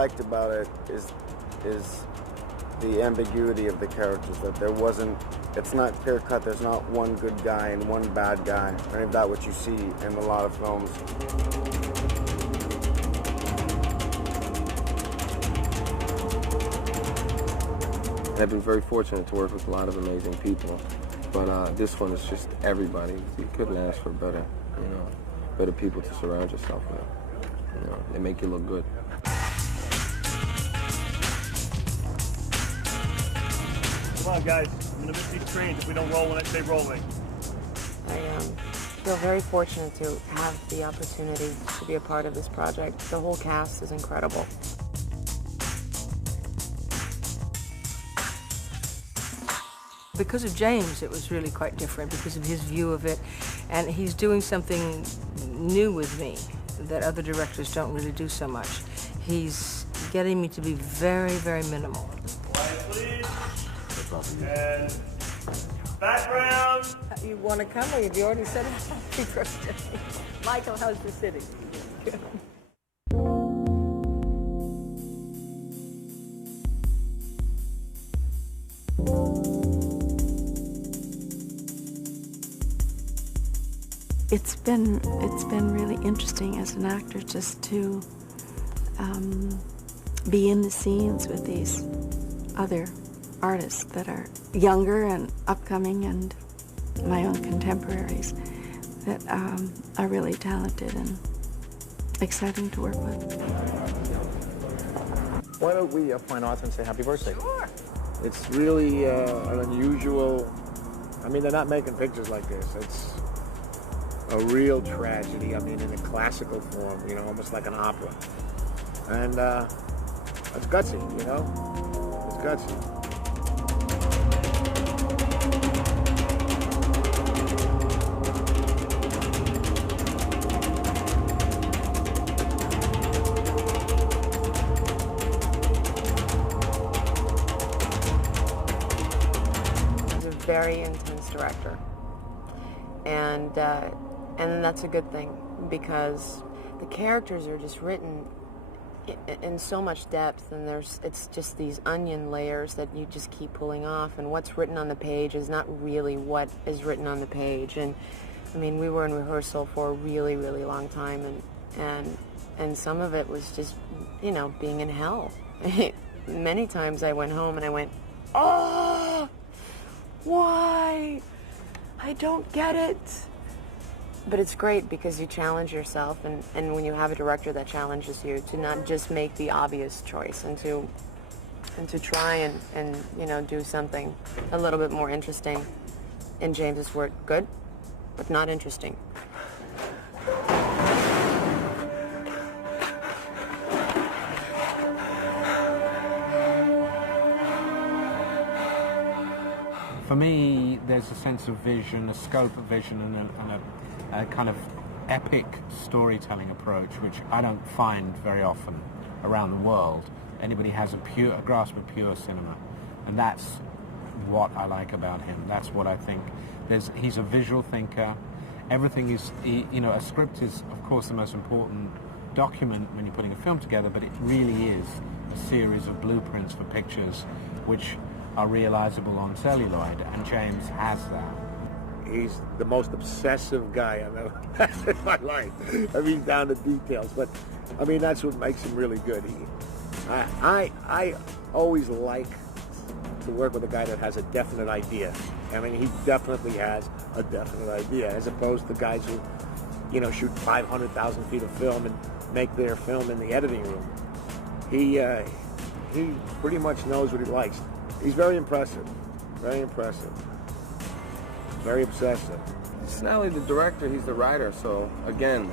liked about it is the ambiguity of the characters, that there wasn't, it's not clear-cut, there's not one good guy and one bad guy, or is that what you see in a lot of films? I've been very fortunate to work with a lot of amazing people, but this one is just everybody. You couldn't ask for better, better people to surround yourself with. They make you look good. Come on, guys. I'm gonna miss these trains if we don't roll when I say rolling. I feel very fortunate to have the opportunity to be a part of this project. The whole cast is incredible. Because of James, it was really quite different because of his view of it, and he's doing something new with me that other directors don't really do so much. He's getting me to be very, very minimal. Quiet, please. And background. You want to come, or have you already said happy birthday? Michael, how's the city? Good. It's been really interesting as an actor just to be in the scenes with these other artists that are younger and upcoming, and my own contemporaries that are really talented and exciting to work with. Why don't we point Arthur and say happy birthday? Sure. It's really an unusual, I mean, they're not making pictures like this. It's a real tragedy, I mean, in a classical form, almost like an opera. And it's gutsy, It's gutsy. He's a very intense director. And that's a good thing, because the characters are just written in so much depth, and it's just these onion layers that you just keep pulling off, and what's written on the page is not really what is written on the page. And I mean, we were in rehearsal for a really, really long time, and some of it was just, being in hell. Many times I went home and I went, oh, why? I don't get it. But it's great because you challenge yourself, and when you have a director that challenges you to not just make the obvious choice and to try and do something a little bit more interesting. In James's word, good, but not interesting. For me, there's a sense of vision, a scope of vision, and a kind of epic storytelling approach, which I don't find very often around the world. Anybody has a grasp of pure cinema, and that's what I like about him. That's what I think. He's a visual thinker. Everything is, a script is, of course, the most important document when you're putting a film together, but it really is a series of blueprints for pictures which are realizable on celluloid, and James has that. He's the most obsessive guy I've ever had in my life. I mean, down to details. But, I mean, that's what makes him really good. I always like to work with a guy that has a definite idea. I mean, he definitely has a definite idea, as opposed to guys who, shoot 500,000 feet of film and make their film in the editing room. He pretty much knows what he likes. He's very impressive. Very impressive. Very obsessive. He's not only the director, he's the writer, so again,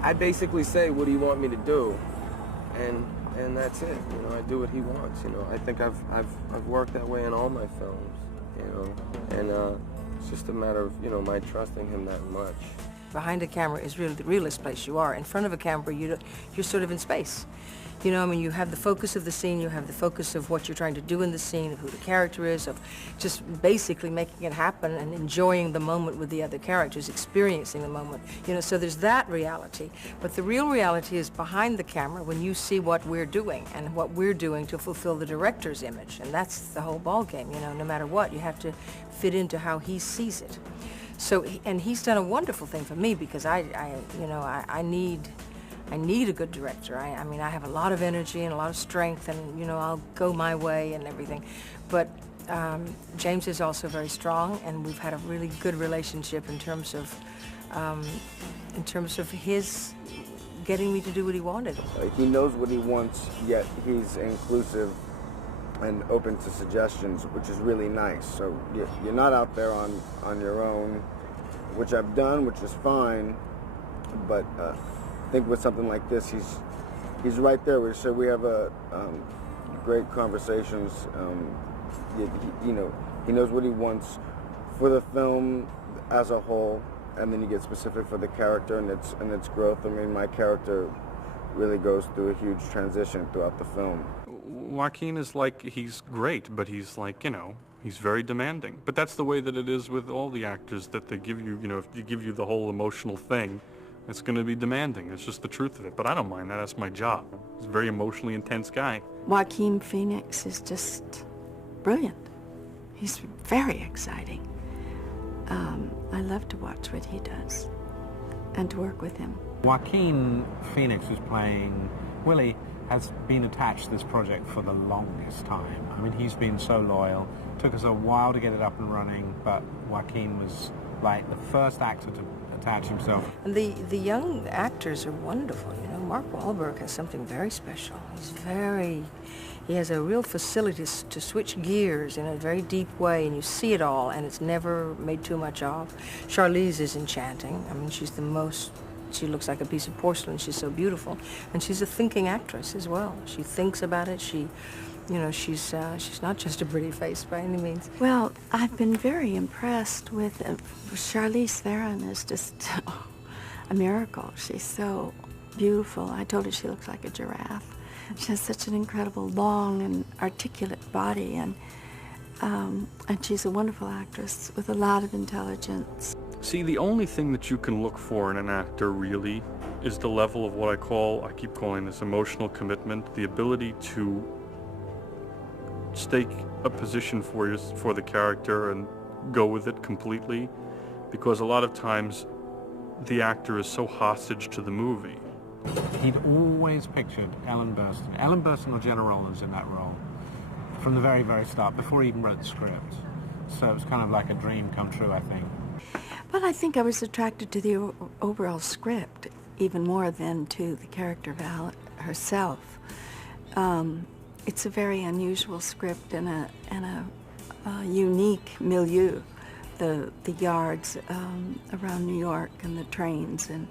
I basically say, what do you want me to do? And that's it, I do what he wants, I think I've worked that way in all my films, and it's just a matter of, my trusting him that much. Behind a camera is really the realest place you are. In front of a camera, you're sort of in space. You know, I mean, you have the focus of the scene, you have the focus of what you're trying to do in the scene, of who the character is, of just basically making it happen and enjoying the moment with the other characters, experiencing the moment. You know, so there's that reality. But the real reality is behind the camera when you see what we're doing and what we're doing to fulfill the director's image. And that's the whole ball game, you know, no matter what, you have to fit into how he sees it. So, and he's done a wonderful thing for me because I need a good director. I mean, I have a lot of energy and a lot of strength, and you know, I'll go my way and everything. But James is also very strong, and we've had a really good relationship in terms of his getting me to do what he wanted. He knows what he wants, yet he's inclusive and open to suggestions, which is really nice. So you're not out there on your own, which I've done, which is fine, but I think with something like this, he's right there. We have great conversations. You know, he knows what he wants for the film as a whole, and then you get specific for the character and its growth. I mean, my character really goes through a huge transition throughout the film. Joaquin is like, he's great, but he's like, you know, he's very demanding. But that's the way that it is with all the actors, that they give you, you know, if you give you the whole emotional thing, it's going to be demanding. It's just the truth of it. But I don't mind that. That's my job. He's a very emotionally intense guy. Joaquin Phoenix is just brilliant. He's very exciting. I love to watch what he does and to work with him. Joaquin Phoenix, who's playing Willie, has been attached to this project for the longest time. I mean, he's been so loyal. Took us a while to get it up and running, but Joaquin was like the first actor to attach himself. And the young actors are wonderful. You know, Mark Wahlberg has something very special. He has a real facility to switch gears in a very deep way, and you see it all, and it's never made too much of. Charlize is enchanting. I mean, she looks like a piece of porcelain. She's so beautiful. And she's a thinking actress as well. She thinks about it. She's not just a pretty face by any means. Well, I've been very impressed with Charlize Theron is just a miracle. She's so beautiful. I told her she looks like a giraffe. She has such an incredible, long and articulate body, and she's a wonderful actress with a lot of intelligence. See, the only thing that you can look for in an actor, really, is the level of what I keep calling this emotional commitment, the ability to stake a position for the character and go with it completely, because a lot of times the actor is so hostage to the movie. He'd always pictured Ellen Burstyn or Gena Rowlands in that role from the very, very start, before he even wrote the script. So it was kind of like a dream come true, I think. But I think I was attracted to the overall script even more than to the character of Al herself. It's a very unusual script and a unique milieu. The yards around New York and the trains and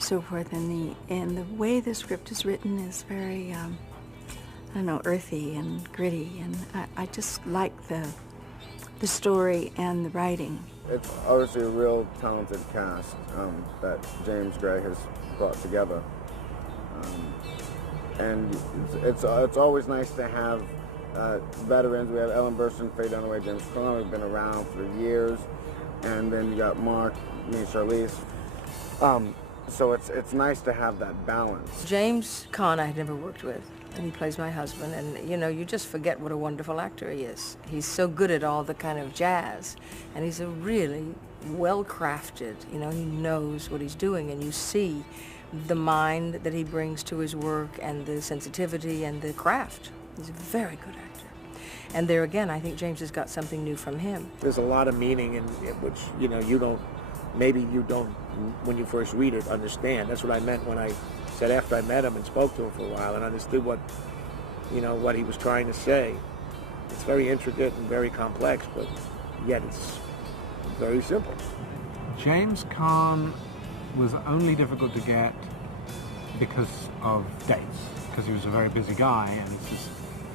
so forth, and the way the script is written is very I don't know, earthy and gritty, and I just like the story and the writing. It's obviously a real talented cast that James Gray has brought together. And it's always nice to have veterans. We have Ellen Burstyn, Faye Dunaway, James Caan, who've been around for years. And then you got Mark, me, and Charlize. So it's nice to have that balance. James Caan I had never worked with, and he plays my husband, and you know, you just forget what a wonderful actor he is. He's so good at all the kind of jazz, and he's a really well-crafted, you know, he knows what he's doing, and you see the mind that he brings to his work and the sensitivity and the craft. He's a very good actor. And there again, I think James has got something new from him. There's a lot of meaning in which, you know, maybe you don't, when you first read it, understand. That's what I meant when I said after I met him and spoke to him for a while and understood what he was trying to say. It's very intricate and very complex, but yet it's very simple. James Caan was only difficult to get because of dates, because he was a very busy guy, and it's just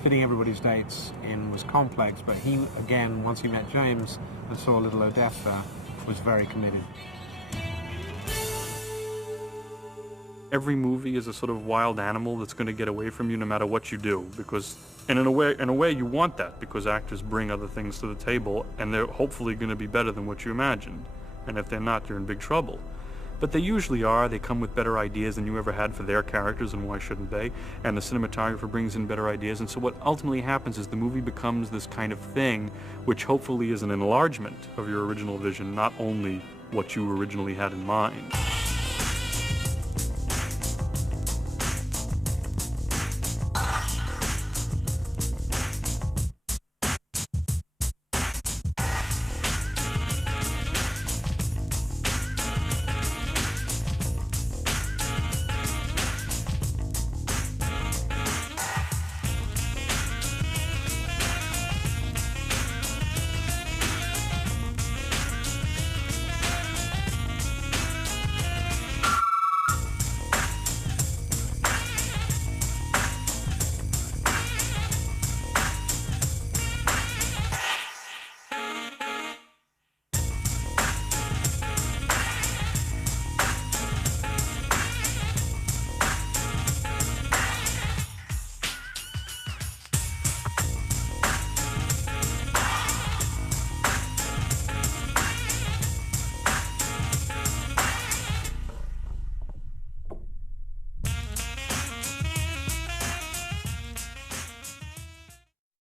fitting everybody's dates in was complex, but he, again, once he met James and saw Little Odessa, was very committed. every movie is a sort of wild animal that's going to get away from you no matter what you do, because, and in a way you want that, because actors bring other things to the table, and they're hopefully going to be better than what you imagined. And if they're not, you're in big trouble. But they usually are. They come with better ideas than you ever had for their characters, and why shouldn't they? And the cinematographer brings in better ideas, and so what ultimately happens is the movie becomes this kind of thing which hopefully is an enlargement of your original vision, not only what you originally had in mind.